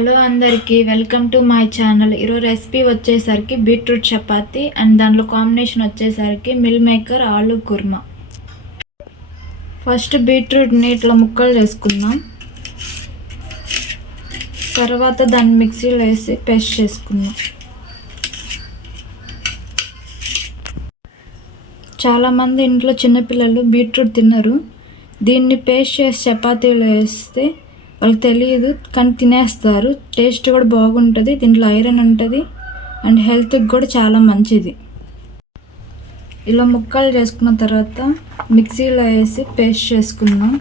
హలో అందరికీ welcome to my channel. ఈరోజు రెసిపీ వచ్చేసరికి బీట్రూట్ చపాతీ అండ్ దాంట్లో కాంబినేషన్ వచ్చేసరికి మిల్ మేకర్ ఆలు కుర్మా. ఫస్ట్ బీట్రూట్ని ఇట్లా ముక్కలు చేసుకుందాం. తర్వాత దాన్ని మిక్సీలో వేసి పేస్ట్ చేసుకుందాం. చాలామంది ఇంట్లో చిన్నపిల్లలు బీట్రూట్ తినరు. దీన్ని పేస్ట్ చేసి చపాతీలో వేస్తే వాళ్ళకి తెలియదు కానీ తినేస్తారు. టేస్ట్ కూడా బాగుంటుంది. దీంట్లో ఐరన్ ఉంటుంది అండ్ హెల్త్కి కూడా చాలా మంచిది. ఇలా ముక్కలు చేసుకున్న తర్వాత మిక్సీలో వేసి పేస్ట్ చేసుకుందాం.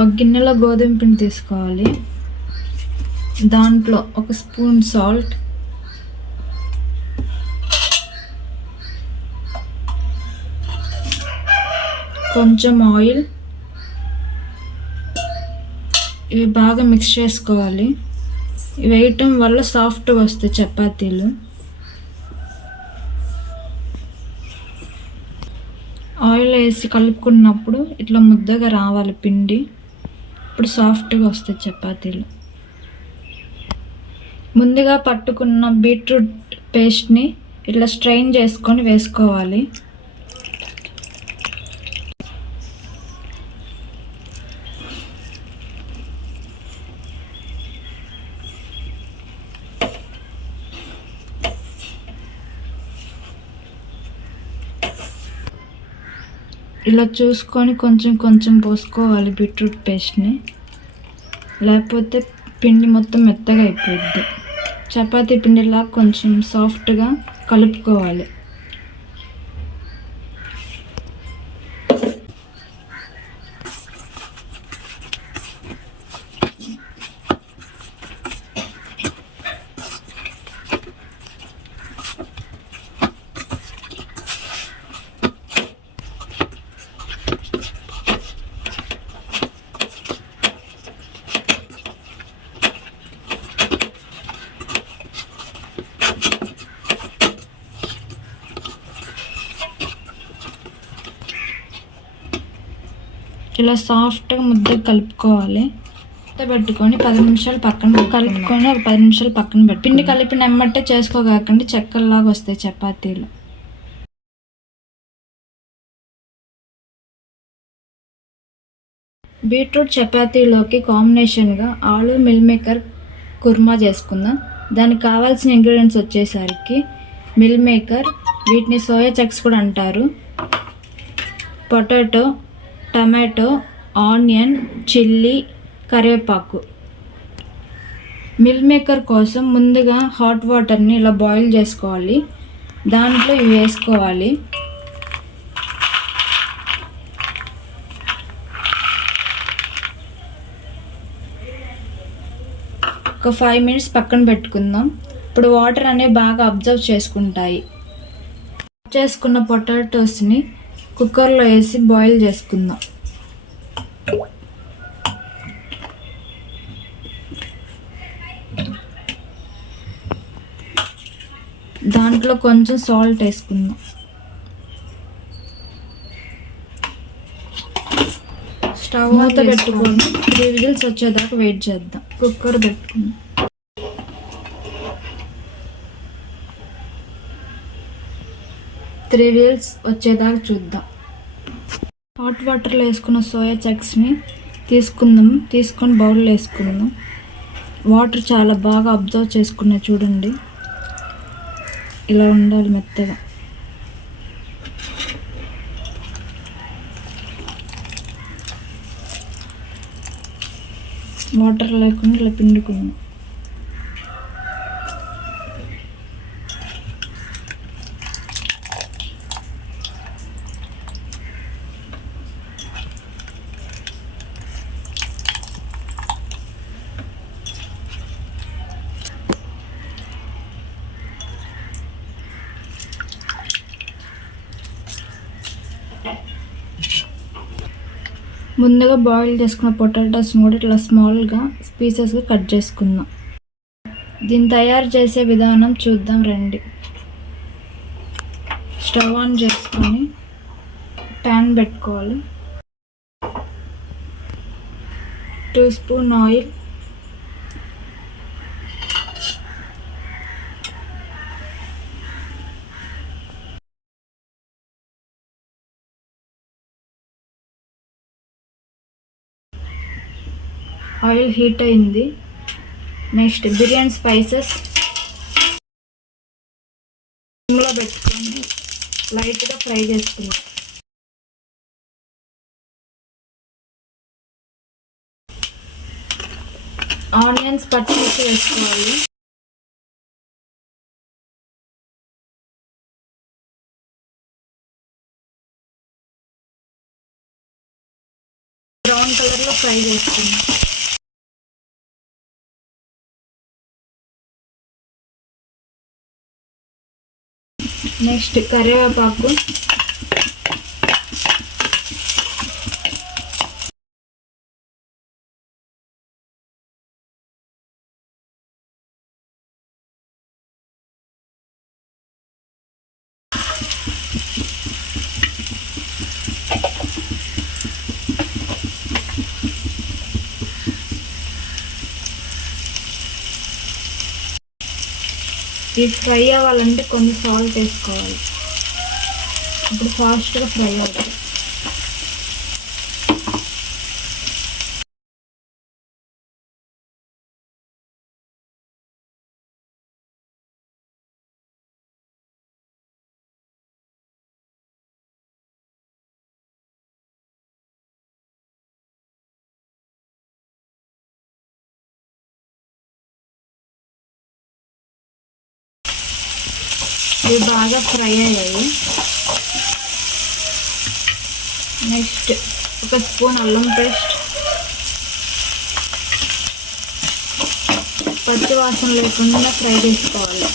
ఒక గిన్నెలో గోధుమ పిండి తీసుకోవాలి. దాంట్లో ఒక స్పూన్ సాల్ట్, కొంచెం ఆయిల్, ఇవి బాగా మిక్స్ చేసుకోవాలి. ఇవి వేయటం వల్ల సాఫ్ట్గా వస్తాయి చపాతీలు. ఆయిల్ వేసి కలుపుకున్నప్పుడు ఇట్లా ముద్దగా రావాలి పిండి. ఇప్పుడు సాఫ్ట్గా వస్తాయి చపాతీలు. ముందుగా పట్టుకున్న బీట్రూట్ పేస్ట్ని ఇట్లా స్ట్రెయిన్ చేసుకొని వేసుకోవాలి. ఇలా చూసుకొని కొంచెం కొంచెం పోసుకోవాలి బీట్రూట్ పేస్ట్ని, లేకపోతే పిండి మొత్తం మెత్తగా అయిపోద్ది. చపాతీ పిండిలా కొంచెం సాఫ్ట్గా కలుపుకోవాలి. ఇలా సాఫ్ట్గా ముద్ద కలుపుకోవాలి. పెట్టుకొని 10 నిమిషాలు పక్కన కలుపుకొని ఒక 10 నిమిషాలు పక్కన పెట్టి పిండి కలిపిన ఎమ్మటే చేసుకోకండి, చెక్కల్లాగా వస్తాయి చపాతీలు. బీట్రూట్ చపాతీలోకి కాంబినేషన్గా ఆలు మిల్ మేకర్ కుర్మా చేసుకుందాం. దానికి కావాల్సిన ఇంగ్రీడియంట్స్ వచ్చేసరికి మిల్ మేకర్, వీటిని సోయా చక్స్ కూడా అంటారు, పొటాటో, టమాటో, ఆనియన్, చిల్లీ, కరివేపాకు. మిల్ మేకర్ కోసం ముందుగా హాట్ వాటర్ని ఇలా బాయిల్ చేసుకోవాలి. దాంట్లో ఇవి వేసుకోవాలి. ఒక 5 మినిట్స్ పక్కన పెట్టుకుందాం. ఇప్పుడు వాటర్ అనేవి బాగా అబ్జర్వ్ చేసుకుంటాయి. చేసుకున్న పొటాటోస్ని కుక్కర్లో వేసి బాయిల్ చేసుకుందాం. దాంట్లో కొంచెం సాల్ట్ వేసుకుందాం. స్టవ్ మూత పెట్టుకొని 3 విజిల్స్ వచ్చేదాకా వెయిట్ చేద్దాం. కుక్కర్ పెట్టుకుందాం. త్రీ విజిల్స్ వచ్చేదాకా చూద్దాం. హాట్ వాటర్లో వేసుకున్న సోయా చక్స్ని తీసుకొని బౌల్లో వేసుకుందాం. వాటర్ చాలా బాగా అబ్జర్వ్ చేసుకున్నాయి చూడండి. ఇలా ఉండాలి మెత్తగా. వాటర్ లేకుండా ఇలా పిండుకుందాం. ముందుగా బాయిల్ చేసుకున్న పొటాటోస్ని కూడా ఇట్లా స్మాల్గా పీసెస్గా కట్ చేసుకుందాం. దీన్ని తయారు చేసే విధానం చూద్దాం రండి. స్టవ్ ఆన్ చేసుకొని ప్యాన్ పెట్టుకోవాలి. 2 స్పూన్ ఆయిల్, ఆయిల్ హీట్ అయింది. నెక్స్ట్ బిర్యానీ స్పైసెస్ సిమ్లో పెట్టుకొని లైట్గా ఫ్రై చేసుకున్నాం. ఆనియన్స్, పచ్చిమిర్చి వేసుకోవాలి. బ్రౌన్ కలర్లో ఫ్రై చేసుకున్నాం. నెక్స్ట్ కరివేపాకు, ఇది ఫ్రై అవ్వాలంటే కొన్ని సాల్ట్ వేసుకోవాలి. ఇప్పుడు ఫాస్ట్గా ఫ్రై అవుతుంది. ఇవి బాగా ఫ్రై అయ్యాయి. నెక్స్ట్ 1 స్పూన్ అల్లం పేస్ట్, పచ్చి వాసన లేకుండా ఫ్రై చేసుకోవాలి.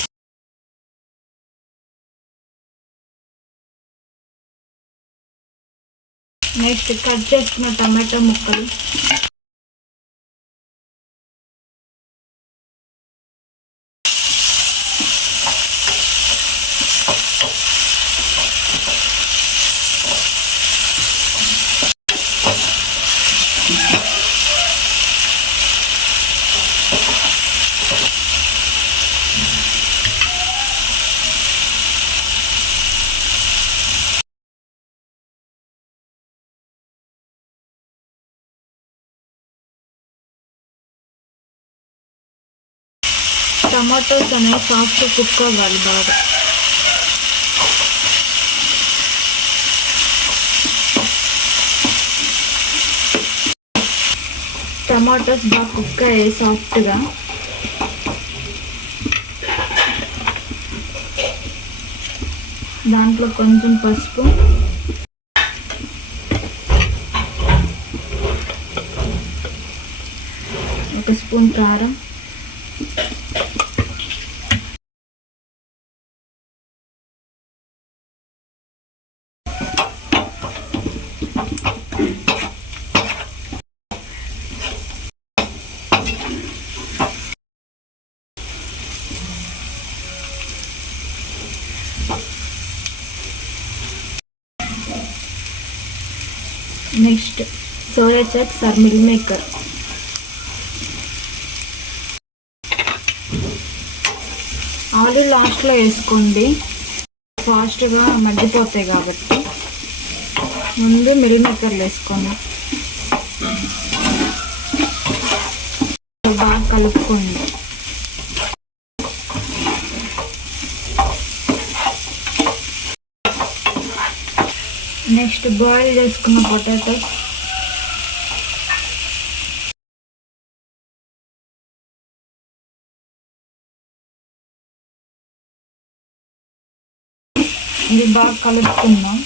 నెక్స్ట్ కట్ చేసుకున్న టమాటో ముక్కలు, టమాటోస్ అనేవి సాఫ్ట్గా కుక్ అవ్వాలి బాగా. టమాటోస్ బాగా కుక్ అయ్యాయి సాఫ్ట్గా. దాంట్లో కొంచెం పసుపు, 1 స్పూన్ కారం, next soya chunks or meal maker. ఆలు లాస్ట్లో వేసుకోండి, ఫాస్ట్గా మగ్గిపోతాయి కాబట్టి. ముందు మిల్ మేకర్లు వేసుకోండి. బాగా కలుపుకోండి. నెక్స్ట్ బాయిల్ చేసుకున్న పొటాటోస్, ఇది బాగా కలుపుకుందాం.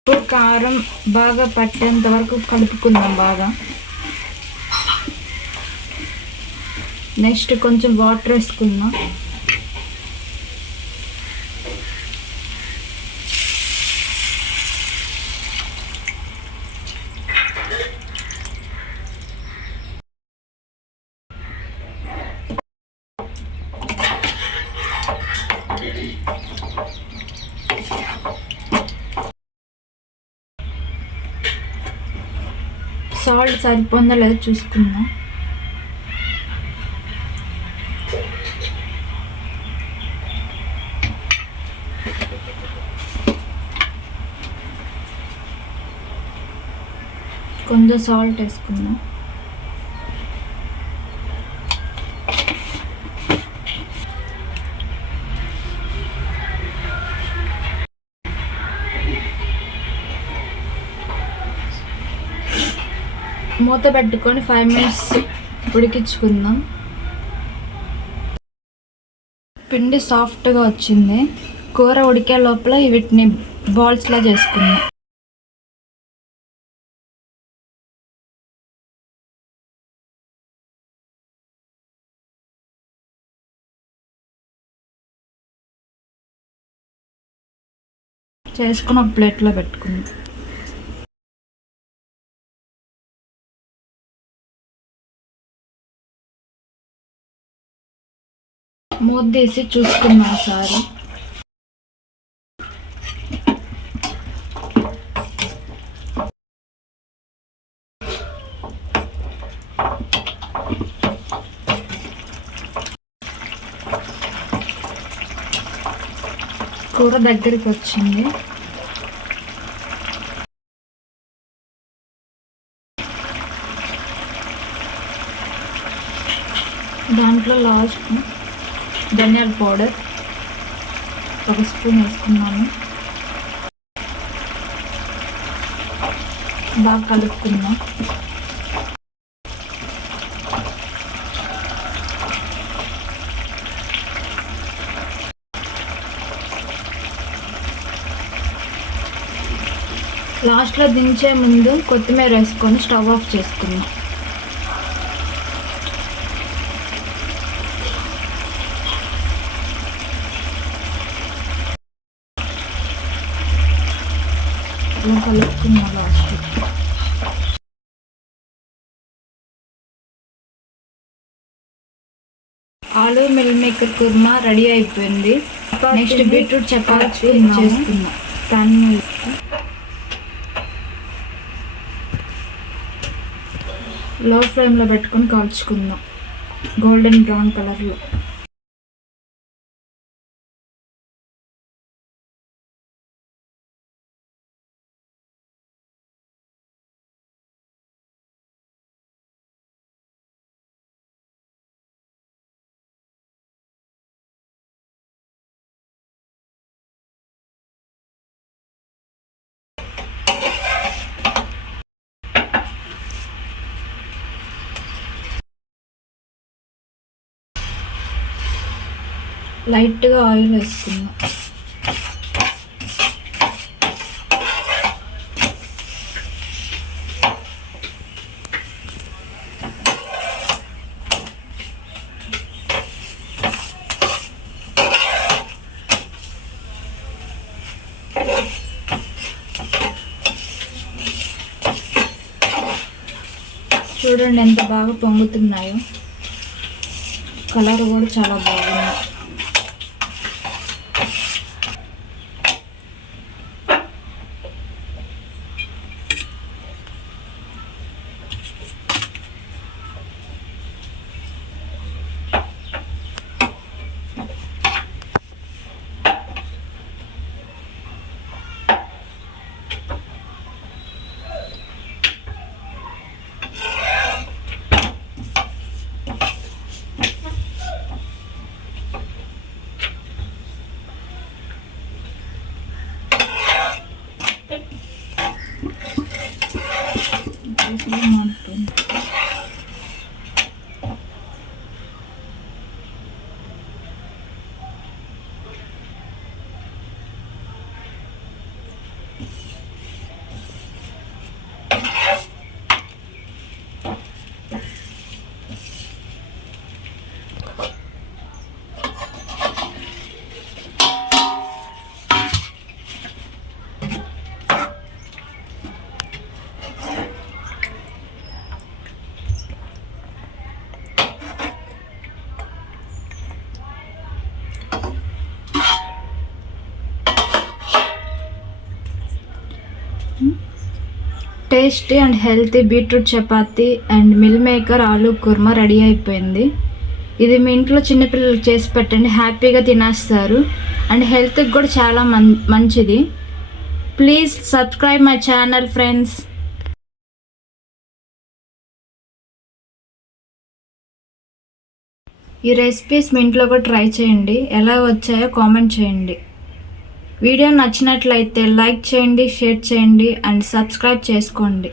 ఇప్పుడు కారం బాగా పట్టేంత వరకు కలుపుకుందాం బాగా. నెక్స్ట్ కొంచెం వాటర్ వేసుకుందాం. సాల్ట్ సరిపోయిందో లేదో చూసుకుందాం. కొంచెం సాల్ట్ వేసుకుందాం. మూత పెట్టుకొని 5 minutes ఉడికించుకుందాం. పిండి సాఫ్ట్గా వచ్చింది. కూర ఉడికే లోపల వీటిని బాల్స్లా చేసుకుందాం. చేసుకుని ఒక ప్లేట్లో పెట్టుకుందాం. మూత తీసి చూసుకున్నాం ఒకసారి. కూర దగ్గరికి వచ్చింది. దాంట్లో లాస్ట్ ధనియాల పౌడర్ 1 స్పూన్ వేసుకున్నాము. బాగా కలుపుకుందాం. లాస్ట్లో దించే ముందు కొత్తిమీర వేసుకొని స్టవ్ ఆఫ్ చేసుకుందాం. కలుపుకున్నాం. లాస్ట్ ఆలు మిల్ మేకర్ కుర్మా రెడీ అయిపోయింది. నెక్స్ట్ బీట్రూట్ చపాతీ చేసుకుందాం. ప్యాన్ మీద లో ఫ్లేమ్లో పెట్టుకొని కాల్చుకుందాం గోల్డెన్ బ్రౌన్ కలర్లో. లైట్గా ఆయిల్ వేసుకుందాం. చూడండి ఎంత బాగా పొంగుతున్నాయో. కలర్ కూడా చాలా బాగుంది. Tasty and healthy beetroot chapati and meal maker aloo kurma ready అయిపోయింది. ఇది మీ ఇంట్లో చిన్నపిల్లలకి చేసి పెట్టండి, హ్యాపీగా తినేస్తారు అండ్ హెల్త్కి కూడా చాలా మంచిది. Please subscribe my channel friends. ఈ రెసిపీస్ మీ ఇంట్లో కూడా ట్రై చేయండి, ఎలా వచ్చాయో కామెంట్ చేయండి. వీడియో నచ్చినట్లయితే లైక్ చేయండి, షేర్ చేయండి అండ్ సబ్స్క్రైబ్ చేసుకోండి.